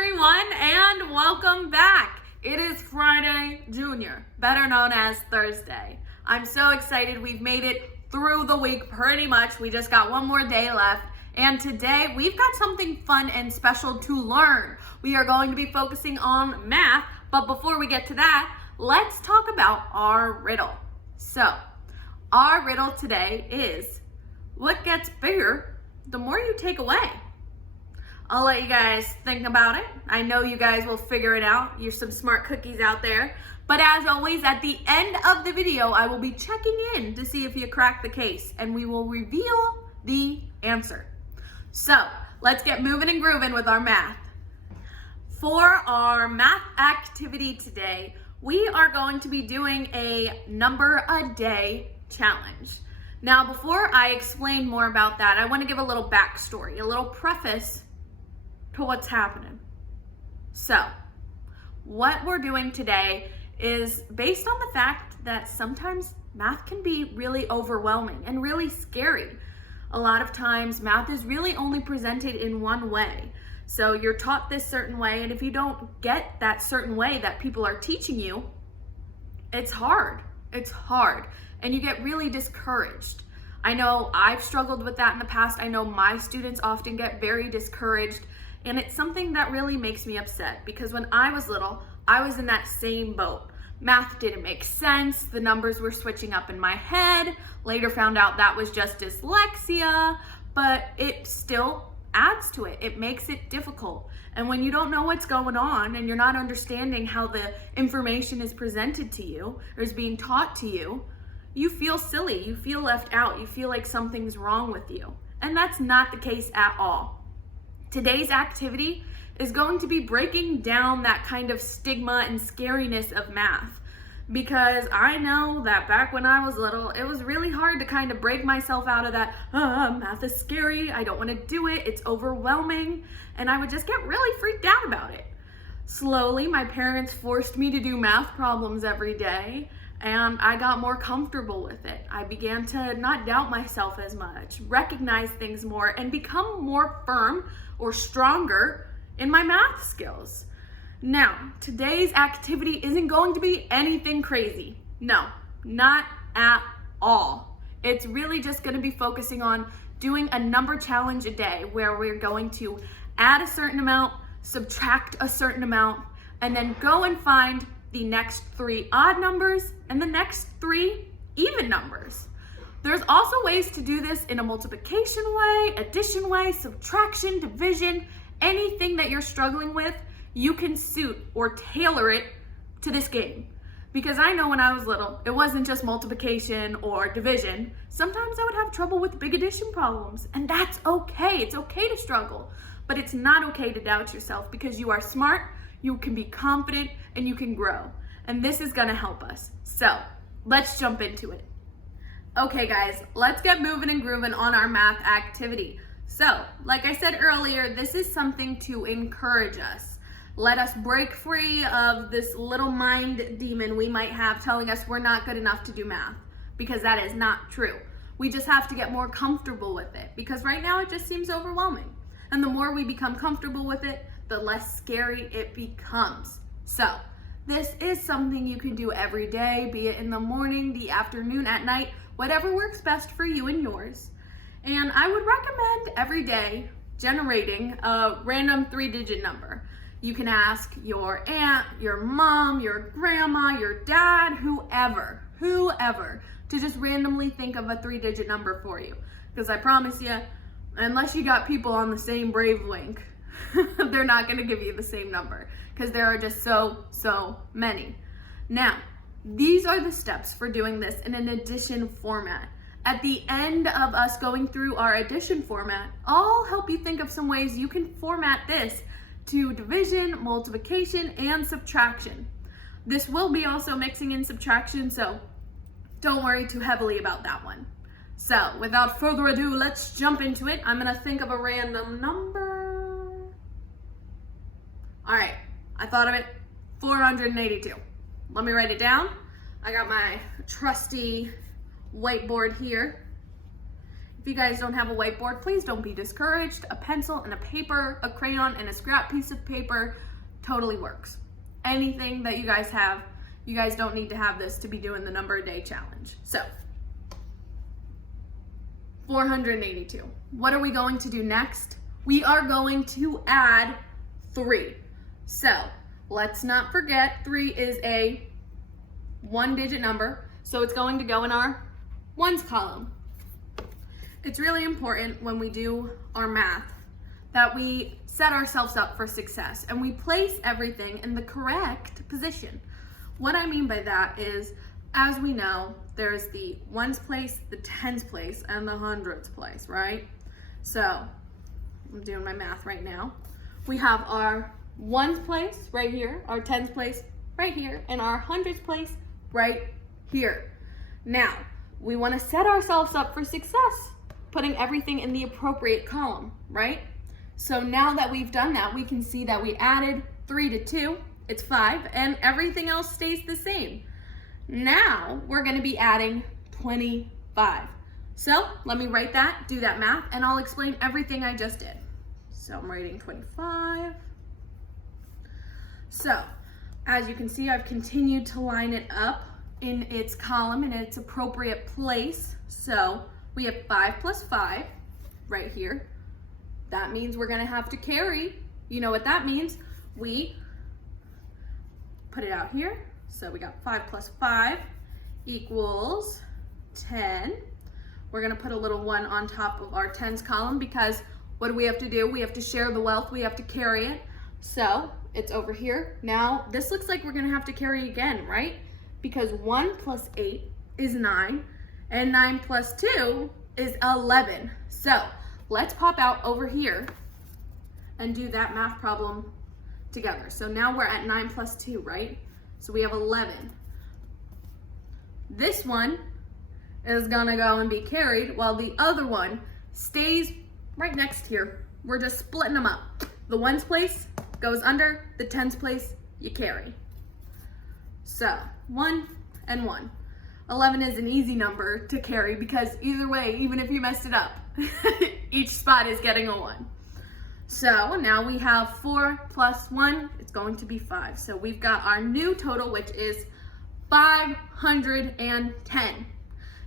everyone, and welcome back. It is Friday Junior, better known as Thursday. I'm so excited. We've made it through the week pretty much. We just got one more day left. And today we've got something fun and special to learn. We are going to be focusing on math, but before we get to that, let's talk about our riddle. So, our riddle today is, what gets bigger the more you take away? I'll let you guys think about it. I know you guys will figure it out. You're some smart cookies out there. But as always, at the end of the video, I will be checking in to see if you cracked the case, and we will reveal the answer. So, let's get moving and grooving with our math. For our math activity today, we are going to be doing a number a day challenge. Now, before I explain more about that, I want to give a little backstory, a little preface to what's happening. So, what we're doing today is based on the fact that sometimes math can be really overwhelming and really scary. A lot of times math is really only presented in one way. So you're taught this certain way, and if you don't get that certain way that people are teaching you, it's hard. It's hard. And you get really discouraged. I know I've struggled with that in the past. I know my students often get very discouraged. And it's something that really makes me upset because when I was little, I was in that same boat. Math didn't make sense. The numbers were switching up in my head. Later found out that was just dyslexia, but it still adds to it. It makes it difficult. And when you don't know what's going on and you're not understanding how the information is presented to you or is being taught to you, you feel silly. You feel left out. You feel like something's wrong with you. And that's not the case at all. Today's activity is going to be breaking down that kind of stigma and scariness of math, because I know that back when I was little, it was really hard to kind of break myself out of that, math is scary, I don't want to do it, it's overwhelming, and I would just get really freaked out about it. Slowly, my parents forced me to do math problems every day, and I got more comfortable with it. I began to not doubt myself as much, recognize things more, and become more firm or stronger in my math skills. Now, today's activity isn't going to be anything crazy. No, not at all. It's really just going to be focusing on doing a number challenge a day where we're going to add a certain amount, subtract a certain amount, and then go and find the next 3 odd numbers and the next 3 even numbers. There's also ways to do this in a multiplication way, addition way, subtraction, division, anything that you're struggling with, you can suit or tailor it to this game. Because I know when I was little, it wasn't just multiplication or division. Sometimes I would have trouble with big addition problems, and that's okay. It's okay to struggle, but it's not okay to doubt yourself because you are smart, you can be confident, and you can grow. And this is gonna help us. So, let's jump into it. Okay guys, let's get moving and grooving on our math activity. So, like I said earlier, this is something to encourage us. Let us break free of this little mind demon we might have telling us we're not good enough to do math, because that is not true. We just have to get more comfortable with it, because right now it just seems overwhelming. And the more we become comfortable with it, the less scary it becomes. So, this is something you can do every day, be it in the morning, the afternoon, at night, whatever works best for you and yours. And I would recommend every day generating a random 3-digit number. You can ask your aunt, your mom, your grandma, your dad, whoever, to just randomly think of a 3-digit number for you. Because I promise you, unless you got people on the same Brave link, they're not going to give you the same number because there are just so many. Now, these are the steps for doing this in an addition format. At the end of us going through our addition format, I'll help you think of some ways you can format this to division, multiplication, and subtraction. This will be also mixing in subtraction, so don't worry too heavily about that one. So, without further ado, let's jump into it. I'm gonna think of a random number. All right, I thought of it, 482. Let me write it down. I got my trusty whiteboard here. If you guys don't have a whiteboard, please don't be discouraged. A pencil and a paper, a crayon and a scrap piece of paper totally works. Anything that you guys have, you guys don't need to have this to be doing the number a day challenge. So, 482. What are we going to do next? We are going to add 3. So, let's not forget 3 is a 1-digit number, so it's going to go in our ones column. It's really important when we do our math that we set ourselves up for success and we place everything in the correct position. What I mean by that is, as we know, there's the ones place, the tens place, and the hundreds place, right? So, I'm doing my math right now. We have our ones place right here, our tens place right here, and our hundreds place right here. Now, we want to set ourselves up for success, putting everything in the appropriate column, right? So now that we've done that, we can see that we added 3 to 2, it's 5, and everything else stays the same. Now, we're going to be adding 25. So, let me write that, do that math, and I'll explain everything I just did. So, I'm writing 25. So, as you can see, I've continued to line it up in its column in its appropriate place. So, we have 5 plus 5 right here. That means we're going to have to carry. You know what that means? We put it out here. So we got 5 plus 5 equals 10. We're going to put a little 1 on top of our tens column because what do we have to do? We have to share the wealth. We have to carry it. So it's over here. Now this looks like we're going to have to carry again, right? Because 1 plus 8 is 9 and 9 plus 2 is 11. So let's pop out over here and do that math problem together. So now we're at 9 plus 2, right? So we have 11. This one is gonna go and be carried while the other one stays right next here. We're just splitting them up. The ones place goes under, the tens place you carry. So 1 and 1. 11 is an easy number to carry because either way, even if you messed it up, each spot is getting a 1. So now we have 4 plus 1, it's going to be 5. So we've got our new total, which is 510.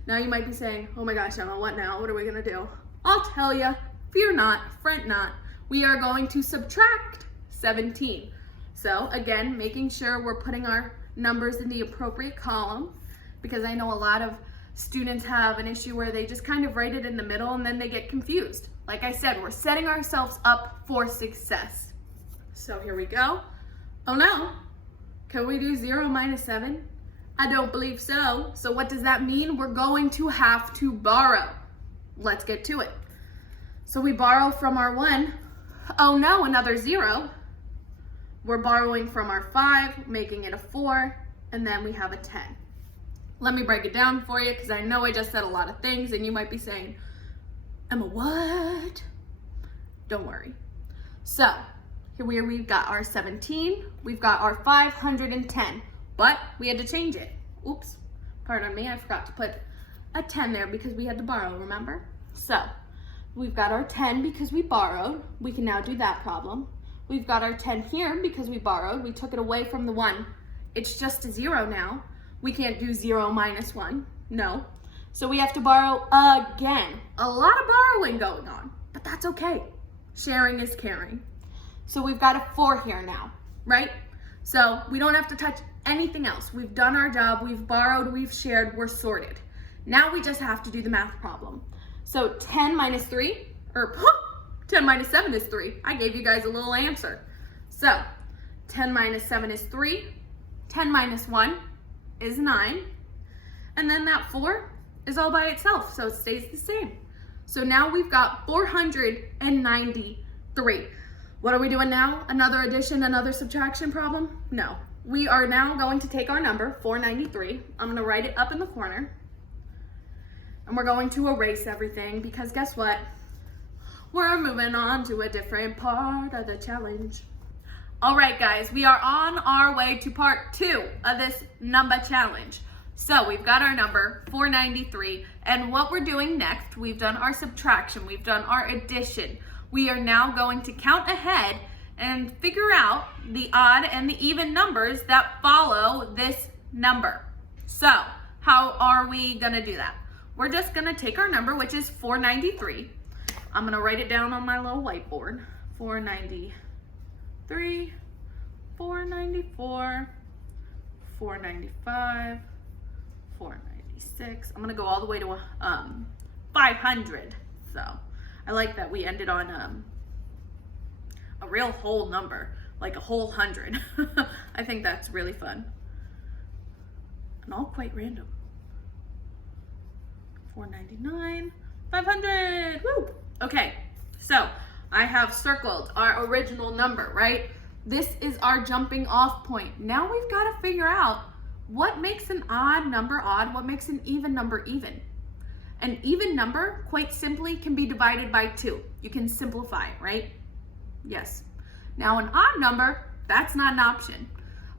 Now you might be saying, oh my gosh, Emma, what now? What are we gonna do? I'll tell you, fear not, fret not. We are going to subtract 17. So again, making sure we're putting our numbers in the appropriate column, because I know a lot of students have an issue where they just kind of write it in the middle and then they get confused. Like I said, we're setting ourselves up for success. So here we go. Oh no, can we do 0 minus 7? I don't believe so. So what does that mean? We're going to have to borrow. Let's get to it. So we borrow from our 1. Oh no, another 0. We're borrowing from our 5, making it a 4, and then we have a 10. Let me break it down for you because I know I just said a lot of things and you might be saying, Emma, what? Don't worry. So here we've got our 17, we've got our 510, but we had to change it. Oops, pardon me, I forgot to put a 10 there because we had to borrow, remember? So we've got our 10 because we borrowed. We can now do that problem. We've got our 10 here because we borrowed. We took it away from the 1. It's just a 0 now. We can't do 0 minus 1, no. So we have to borrow again. A lot of borrowing going on, but that's okay. Sharing is caring. So we've got a 4 here now, right? So we don't have to touch anything else. We've done our job, we've borrowed, we've shared, we're sorted. Now we just have to do the math problem. So 10 minus 3, or 10 minus 7 is 3. I gave you guys a little answer. So 10 minus 7 is 3. 10 minus 1 is 9. And then that 4 is all by itself, so it stays the same. So now we've got 493. What are we doing now? Another addition, another subtraction problem? No. We are now going to take our number, 493. I'm gonna write it up in the corner. And we're going to erase everything because guess what? We're moving on to a different part of the challenge. All right, guys, we are on our way to part 2 of this number challenge. So we've got our number 493, and what we're doing next, we've done our subtraction, we've done our addition. We are now going to count ahead and figure out the odd and the even numbers that follow this number. So how are we gonna do that? We're just gonna take our number, which is 493. I'm gonna write it down on my little whiteboard. 493, 494, 495, 496. I'm gonna go all the way to 500. So I like that we ended on a real whole number, like a whole 100. I think that's really fun. And all quite random. 499, 500, woo! Okay, so I have circled our original number, right? This is our jumping off point. Now we've got to figure out what makes an odd number odd, what makes an even number even. An even number, quite simply, can be divided by 2. You can simplify it, right? Yes. Now an odd number, that's not an option.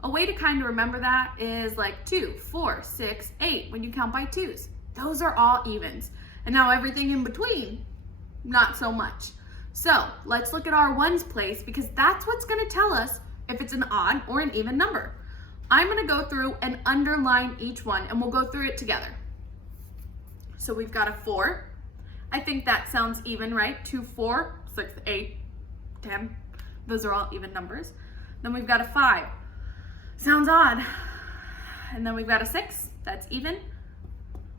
A way to kind of remember that is like 2, 4, 6, 8, when you count by 2s. Those are all evens. And now everything in between, not so much. So let's look at our ones place, because that's what's gonna tell us if it's an odd or an even number. I'm gonna go through and underline each one, and we'll go through it together. So we've got a 4. I think that sounds even, right? 2, 4, 6, 8, 10. Those are all even numbers. Then we've got a 5. Sounds odd. And then we've got a 6. That's even.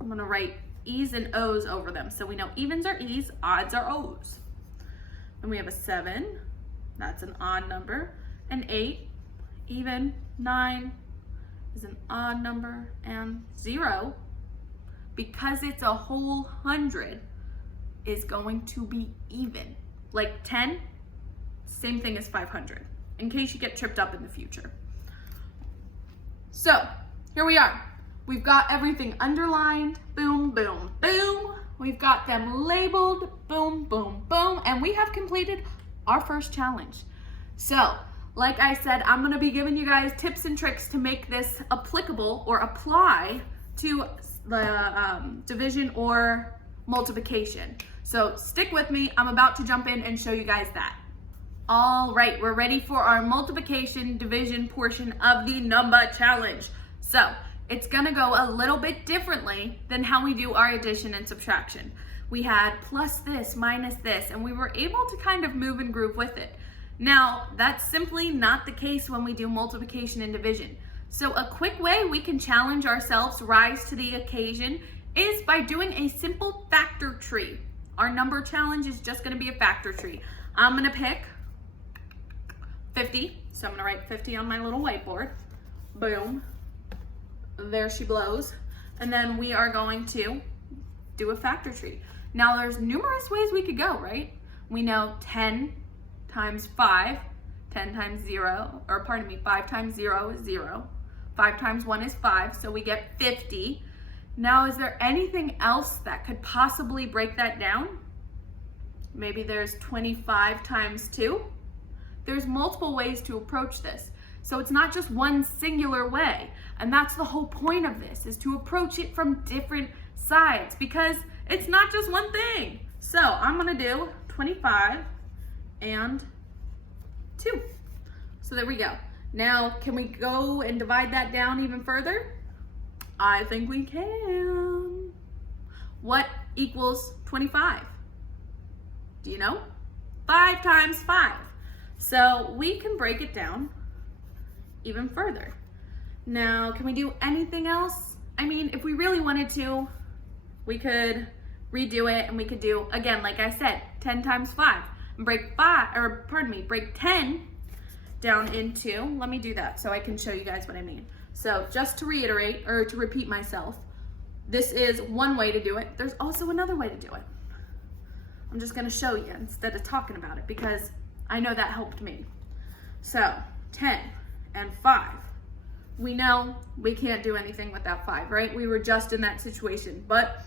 I'm gonna write E's and O's over them. So we know evens are E's, odds are O's. And we have a 7. That's an odd number. An 8, even. 9 is an odd number. And 0, because it's a whole 100, is going to be even. Like 10, same thing as 500, in case you get tripped up in the future. So here we are. We've got everything underlined, boom, boom, boom. We've got them labeled, boom, boom, boom, and we have completed our first challenge. So, like I said, I'm gonna be giving you guys tips and tricks to make this applicable or apply to the division or multiplication. So stick with me, I'm about to jump in and show you guys that. All right, we're ready for our multiplication division portion of the number challenge. So it's gonna go a little bit differently than how we do our addition and subtraction. We had plus this, minus this, and we were able to kind of move and groove with it. Now, that's simply not the case when we do multiplication and division. So a quick way we can challenge ourselves, rise to the occasion, is by doing a simple factor tree. Our number challenge is just gonna be a factor tree. I'm gonna pick 50, so I'm gonna write 50 on my little whiteboard. Boom, there she blows. And then we are going to do a factor tree. Now there's numerous ways we could go, right? We know 10 times 5, 10 times 0, or pardon me, 5 times 0 is 0. 5 times 1 is 5, so we get 50. Now, is there anything else that could possibly break that down? Maybe there's 25 times 2. There's multiple ways to approach this. So it's not just one singular way. And that's the whole point of this, is to approach it from different sides, because it's not just one thing. So I'm gonna do 25 and 2. So there we go. Now, can we go and divide that down even further? I think we can. What equals 25? Do you know? 5 times 5. So we can break it down even further. Now, can we do anything else? I mean, if we really wanted to, we could redo it, and we could do, again, like I said, 10 times 5. And break 10 down into, let me do that so I can show you guys what I mean. So just to reiterate, or to repeat myself, this is one way to do it. There's also another way to do it. I'm just gonna show you instead of talking about it, because I know that helped me. So 10 and 5. We know we can't do anything without 5, right? We were just in that situation, but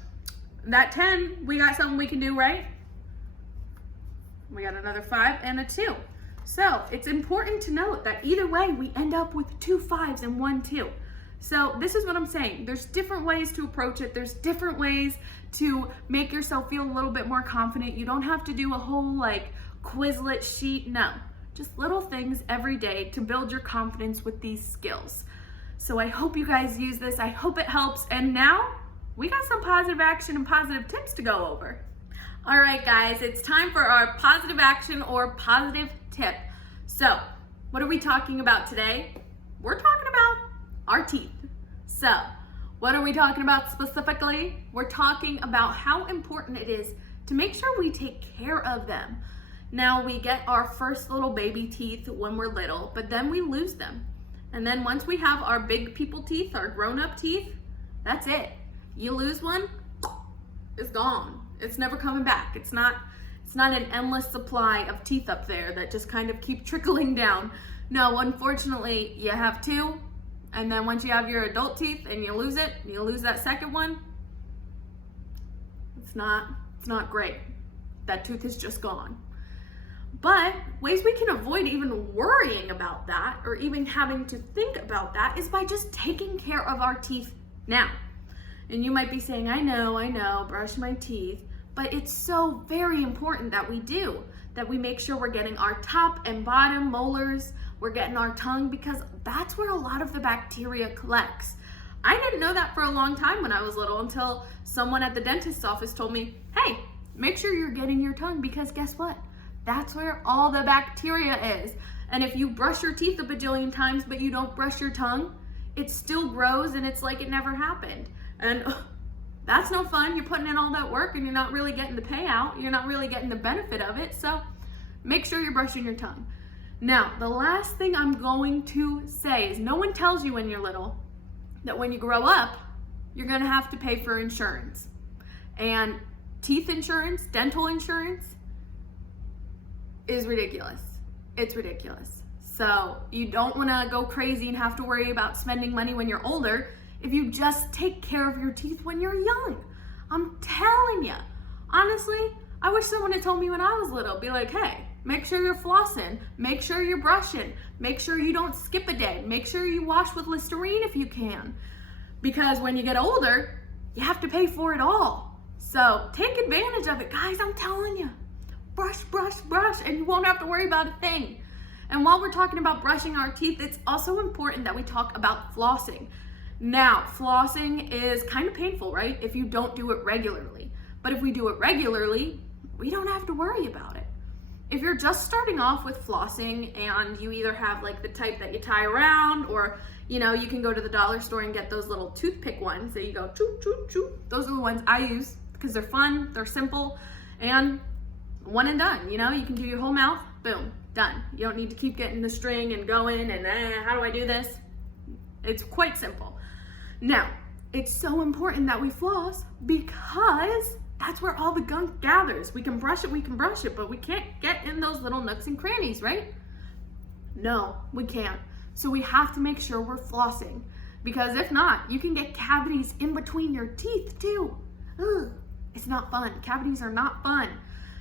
that 10, we got something we can do, right? We got another 5 and a 2. So it's important to note that either way, we end up with 2 5s and 1 2. So this is what I'm saying. There's different ways to approach it. There's different ways to make yourself feel a little bit more confident. You don't have to do a whole like Quizlet sheet. No, just little things every day to build your confidence with these skills. So I hope you guys use this. I hope it helps. And now we got some positive action and positive tips to go over. All right, guys, it's time for our positive action or positive tip. So what are we talking about today? We're talking about our teeth. So what are we talking about specifically? We're talking about how important it is to make sure we take care of them. Now, we get our first little baby teeth when we're little, but then we lose them. And then once we have our big people teeth, our grown-up teeth, that's it. You lose one, it's gone. It's never coming back. It's not an endless supply of teeth up there that just kind of keep trickling down. No, unfortunately, you have two, and then once you have your adult teeth and you lose it, you lose that second one, it's not great. That tooth is just gone. But ways we can avoid even worrying about that or even having to think about that is by just taking care of our teeth now. And you might be saying, I know, brush my teeth. But it's so very important that we do, that we make sure we're getting our top and bottom molars, we're getting our tongue, because that's where a lot of the bacteria collects. I didn't know that for a long time when I was little until someone at the dentist's office told me, hey, make sure you're getting your tongue because guess what? That's where all the bacteria is. And if you brush your teeth a bajillion times but you don't brush your tongue, it still grows and it's like it never happened. And that's no fun. You're putting in all that work and you're not really getting the payout. You're not really getting the benefit of it. So make sure you're brushing your tongue. Now, the last thing I'm going to say is no one tells you when you're little that when you grow up, you're going to have to pay for insurance. And teeth insurance, dental insurance is ridiculous. It's ridiculous. So you don't want to go crazy and have to worry about spending money when you're older if you just take care of your teeth when you're young. I'm telling you. Honestly, I wish someone had told me when I was little. Be like, hey, make sure you're flossing. Make sure you're brushing. Make sure you don't skip a day. Make sure you wash with Listerine if you can. Because when you get older, you have to pay for it all. So take advantage of it, guys. I'm telling you. Brush, brush, brush, and you won't have to worry about a thing. And while we're talking about brushing our teeth, it's also important that we talk about flossing. Now, flossing is kind of painful, right? If you don't do it regularly. But if we do it regularly, we don't have to worry about it. If you're just starting off with flossing and you either have like the type that you tie around or, you know, you can go to the dollar store and get those little toothpick ones that you go choo, choo, choo. Those are the ones I use because they're fun, they're simple, and one and done. You know, you can do your whole mouth, boom, done. You don't need to keep getting the string and going and how do I do this? It's quite simple. Now, it's so important that we floss because that's where all the gunk gathers. We can brush it, but we can't get in those little nooks and crannies, right? No, we can't. So we have to make sure we're flossing because if not, you can get cavities in between your teeth too. Ugh, it's not fun. Cavities are not fun.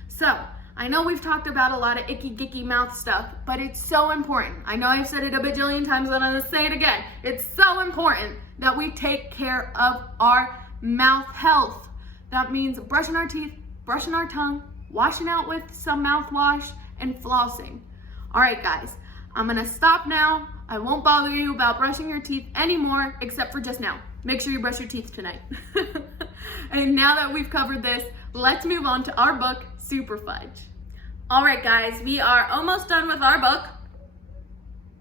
So I know we've talked about a lot of icky, gicky mouth stuff, but it's so important. I know I've said it a bajillion times, but I'm gonna say it again. It's so important that we take care of our mouth health. That means brushing our teeth, brushing our tongue, washing out with some mouthwash, and flossing. All right, guys, I'm gonna stop now. I won't bother you about brushing your teeth anymore, except for just now. Make sure you brush your teeth tonight. And now that we've covered this, let's move on to our book, Super Fudge. All right, guys, we are almost done with our book,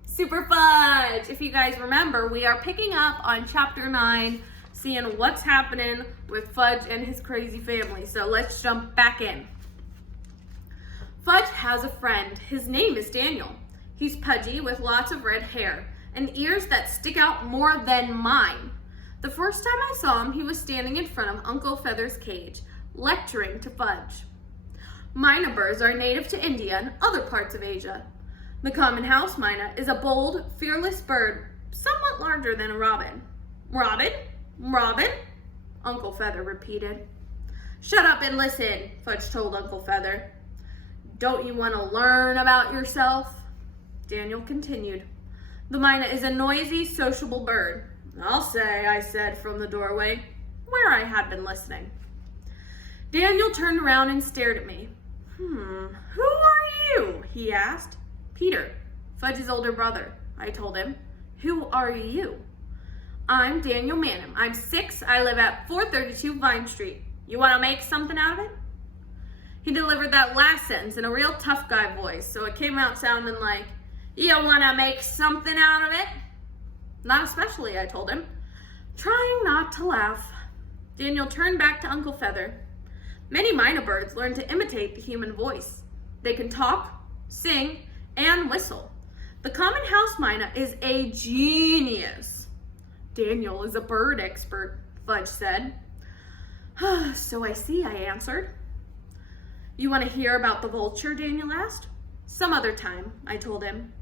Super Fudge. If you guys remember, we are picking up on chapter 9, seeing what's happening with Fudge and his crazy family. So let's jump back in. Fudge has a friend. His name is Daniel. He's pudgy with lots of red hair and ears that stick out more than mine. The first time I saw him, he was standing in front of Uncle Feather's cage, lecturing to Fudge. Myna birds are native to India and other parts of Asia. The common house myna is a bold, fearless bird, somewhat larger than a robin. Robin? Robin? Uncle Feather repeated. Shut up and listen, Fudge told Uncle Feather. Don't you want to learn about yourself? Daniel continued. The myna is a noisy, sociable bird. I'll say, I said from the doorway, where I had been listening. Daniel turned around and stared at me. Who are you? He asked. Peter, Fudge's older brother, I told him. Who are you? I'm Daniel Manham. I'm 6. I live at 432 Vine Street. You want to make something out of it? He delivered that last sentence in a real tough guy voice, so it came out sounding like, you want to make something out of it? Not especially, I told him, trying not to laugh. Daniel turned back to Uncle Feather. Many mynah birds learn to imitate the human voice. They can talk, sing, and whistle. The common house mynah is a genius. Daniel is a bird expert, Fudge said. So I see, I answered. You want to hear about the vulture, Daniel asked. Some other time, I told him.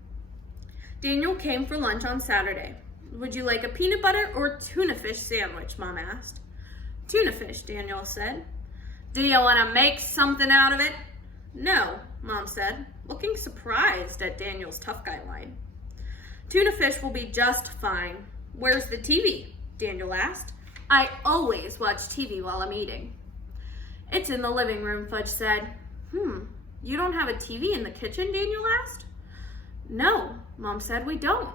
Daniel came for lunch on Saturday. Would you like a peanut butter or tuna fish sandwich, Mom asked. Tuna fish, Daniel said. Do you want to make something out of it? No, Mom said, looking surprised at Daniel's tough guy line. Tuna fish will be just fine. Where's the TV? Daniel asked. I always watch TV while I'm eating. It's in the living room, Fudge said. You don't have a TV in the kitchen, Daniel asked. No, Mom said, we don't.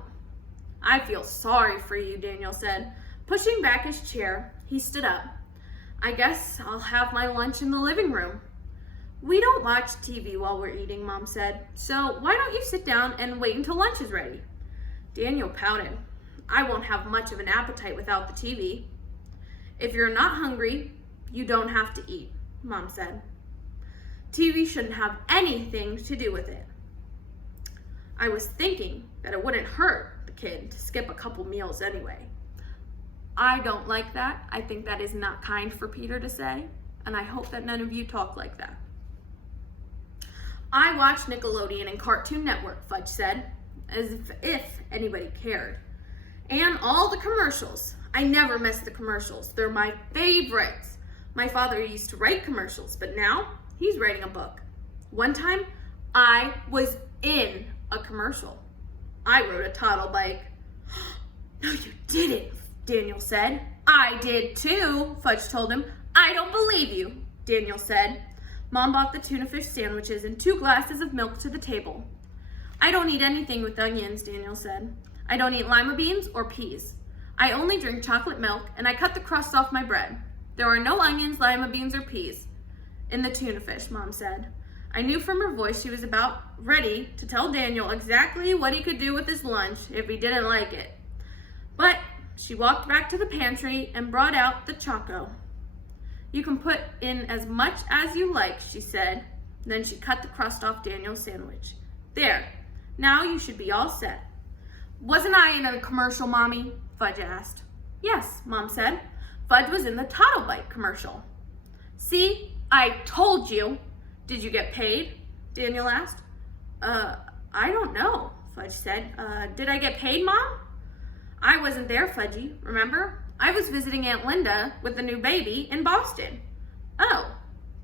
I feel sorry for you, Daniel said. Pushing back his chair, he stood up. I guess I'll have my lunch in the living room. We don't watch TV while we're eating, Mom said. So why don't you sit down and wait until lunch is ready? Daniel pouted. I won't have much of an appetite without the TV. If you're not hungry, you don't have to eat, Mom said. TV shouldn't have anything to do with it. I was thinking that it wouldn't hurt the kid to skip a couple meals anyway. I don't like that. I think that is not kind for Peter to say, and I hope that none of you talk like that. I watch Nickelodeon and Cartoon Network, Fudge said, as if anybody cared. And all the commercials. I never miss the commercials. They're my favorites. My father used to write commercials, but now he's writing a book. One time, I was in a commercial. I rode a toddle bike. No, you didn't, Daniel said. I did too, Fudge told him. I don't believe you, Daniel said. Mom bought the tuna fish sandwiches and 2 glasses of milk to the table. I don't eat anything with onions, Daniel said. I don't eat lima beans or peas. I only drink chocolate milk and I cut the crust off my bread. There are no onions, lima beans, or peas in the tuna fish, Mom said. I knew from her voice she was about ready to tell Daniel exactly what he could do with his lunch if he didn't like it. But she walked back to the pantry and brought out the Choco. You can put in as much as you like, she said. Then she cut the crust off Daniel's sandwich. There, now you should be all set. Wasn't I in a commercial, Mommy? Fudge asked. Yes, Mom said. Fudge was in the Toddle Bite commercial. See, I told you. Did you get paid? Daniel asked. I don't know, Fudge said. Did I get paid, Mom? I wasn't there, Fudgy, remember? I was visiting Aunt Linda with the new baby in Boston. Oh,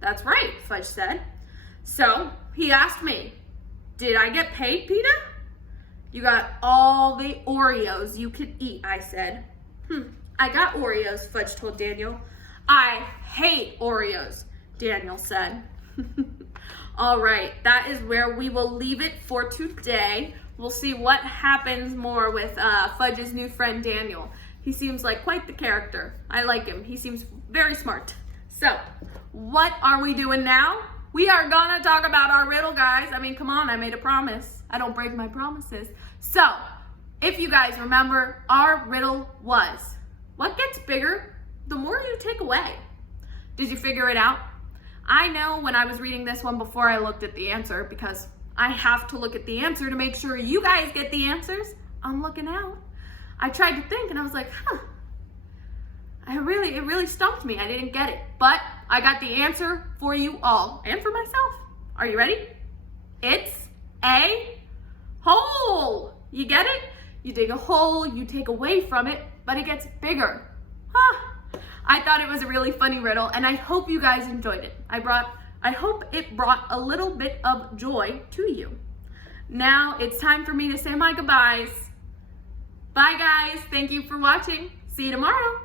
that's right, Fudge said. So, he asked me, did I get paid, Peter? You got all the Oreos you could eat, I said. I got Oreos, Fudge told Daniel. I hate Oreos, Daniel said. All right, that is where we will leave it for today. We'll see what happens more with Fudge's new friend, Daniel. He seems like quite the character. I like him. He seems very smart. So, what are we doing now? We are gonna talk about our riddle, guys. I mean, come on, I made a promise. I don't break my promises. So, if you guys remember, our riddle was, what gets bigger the more you take away? Did you figure it out? I know when I was reading this one before I looked at the answer, because I have to look at the answer to make sure you guys get the answers. I'm looking out. I tried to think and I was like, it really stumped me. I didn't get it, but I got the answer for you all and for myself. Are you ready? It's a hole. You get it? You dig a hole, you take away from it, but it gets bigger. I thought it was a really funny riddle and I hope you guys enjoyed it. I hope it brought a little bit of joy to you. Now it's time for me to say my goodbyes. Bye guys, thank you for watching. See you tomorrow.